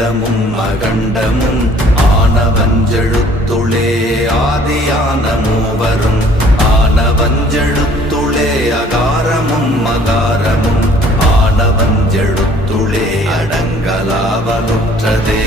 வேதமும் அகண்டமும் ஆனவஞ்செழுத்துளே ஆதியான மூவரும் ஆனவஞ்செழுத்துளே அகாரமும் மகாரமும் ஆனவஞ்செழுத்துளே அடங்கலாவலுற்றதே